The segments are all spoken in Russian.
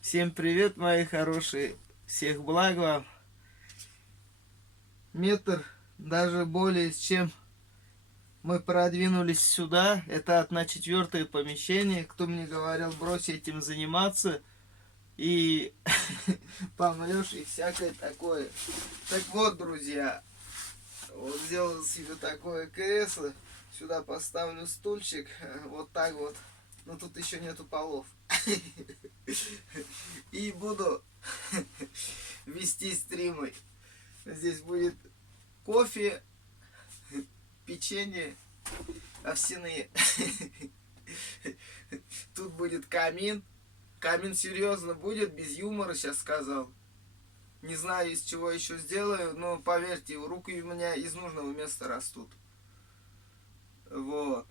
Всем привет, мои хорошие. Всех благ вам. Метр, даже более, чем мы продвинулись сюда. Это на 4-е помещение. Кто мне говорил, брось этим заниматься и помрешь и всякое такое. Так вот, друзья, вот сделал себе такое кресло. Сюда поставлю стульчик. Вот так вот. Но тут еще нету полов. И буду вести стримы. Здесь будет кофе, печенье овсяные. Тут будет камин. Камин серьезно будет, без юмора, сейчас сказал. Не знаю, из чего еще сделаю, но поверьте, руки у меня из нужного места растут. Вот.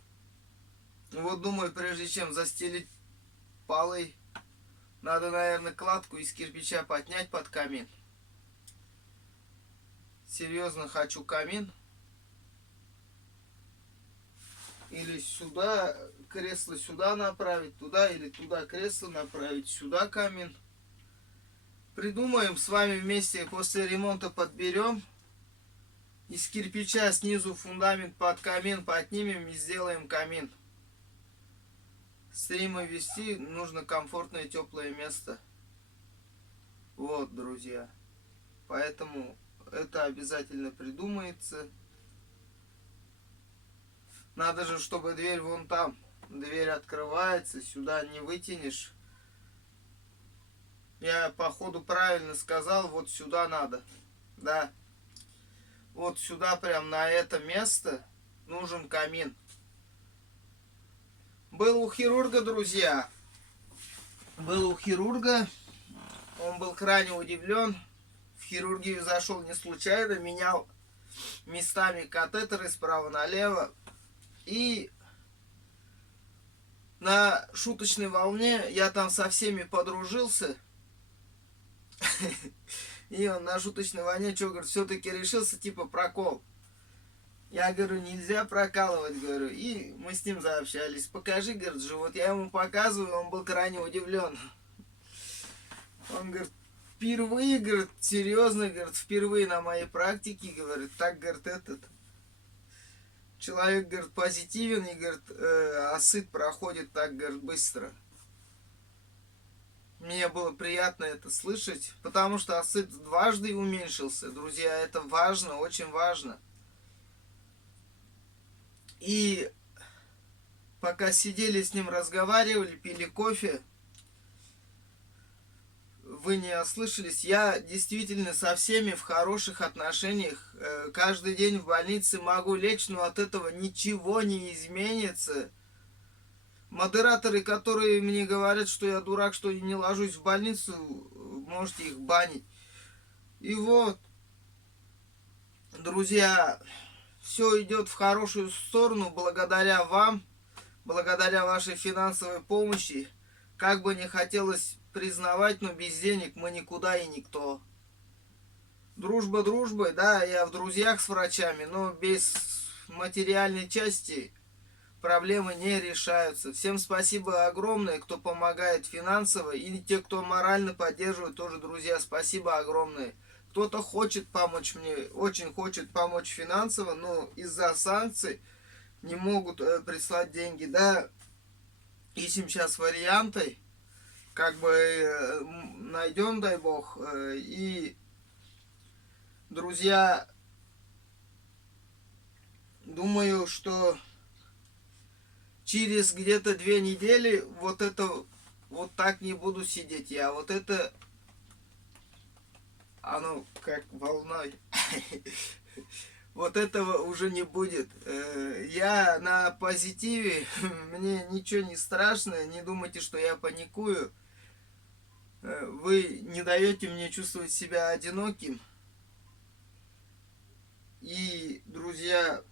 Вот думаю, прежде чем застелить полы, надо, наверное, кладку из кирпича поднять под камин. Серьезно хочу камин. Или сюда кресло сюда направить, туда, или туда кресло направить, сюда камин. Придумаем с вами вместе, после ремонта подберем. Из кирпича снизу фундамент под камин поднимем и сделаем камин. Стримы вести нужно комфортное теплое место. Вот, друзья. Поэтому это обязательно придумается. Надо же, чтобы дверь вон там. Дверь открывается, сюда не вытянешь. Я походу правильно сказал, вот сюда надо. Да. Вот сюда прям на это место нужен камин. Был у хирурга, друзья. Был у хирурга. Он был крайне удивлен. В хирургию зашел не случайно. Менял местами катетеры справа налево. И на шуточной волне я там со всеми подружился. И он на шуточной волне, что, говорит, все-таки решился, типа, прокол. Я говорю, нельзя прокалывать, говорю. И мы с ним заобщались. Покажи, говорит, живот. Я ему показываю, он был крайне удивлен. Он говорит, впервые, говорит, серьезно, говорит, впервые на моей практике, говорит, так, говорит, этот человек, говорит, позитивен, и, говорит, осыт проходит так, говорит, быстро. Мне было приятно это слышать, потому что осыт дважды уменьшился. Друзья, это важно, очень важно. И пока сидели с ним, разговаривали, пили кофе, вы не ослышались, я действительно со всеми в хороших отношениях. Каждый день в больнице могу лечь, но от этого ничего не изменится. Модераторы, которые мне говорят, что я дурак, что не ложусь в больницу, можете их банить. И вот, друзья, все идет в хорошую сторону благодаря вам, благодаря вашей финансовой помощи. Как бы не хотелось признавать, но без денег мы никуда и никто. Дружба дружбой, да, я в друзьях с врачами, но без материальной части проблемы не решаются. Всем спасибо огромное, кто помогает финансово, и те, кто морально поддерживает, тоже, друзья, спасибо огромное. Кто-то хочет помочь мне, очень хочет помочь финансово, но из-за санкций не могут прислать деньги, да. Ищем сейчас варианты, как бы найдем, дай бог, и, друзья, думаю, что через где-то 2 недели вот это вот так не буду сидеть я. Вот это оно как волной. Вот этого уже не будет. Я на позитиве, мне ничего не страшно, не думайте, что я паникую. Вы не даете мне чувствовать себя одиноким. И, друзья,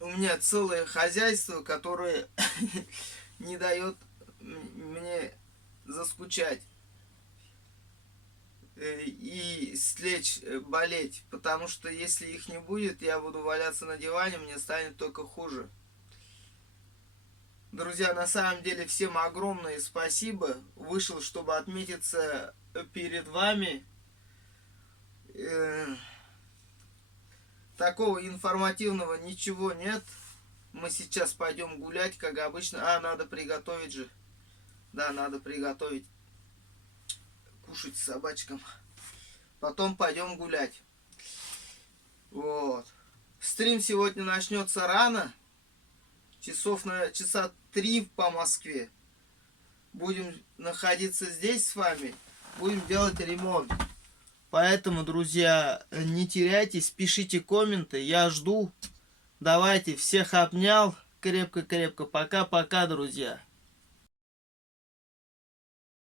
у меня целое хозяйство, которое не дает мне заскучать и слечь, болеть. Потому что если их не будет, я буду валяться на диване, мне станет только хуже. Друзья, на самом деле всем огромное спасибо. Вышел, чтобы отметиться перед вами. Такого информативного ничего нет. Мы сейчас пойдем гулять, как обычно. Надо приготовить же. Да, надо приготовить. Кушать собачкам. Потом пойдем гулять. Вот. Стрим сегодня начнется рано. Часа 3 по Москве. Будем находиться здесь с вами. Будем делать ремонт. Поэтому, друзья, не теряйтесь, пишите комменты. Я жду. Давайте, всех обнял. Крепко-крепко. Пока-пока, друзья.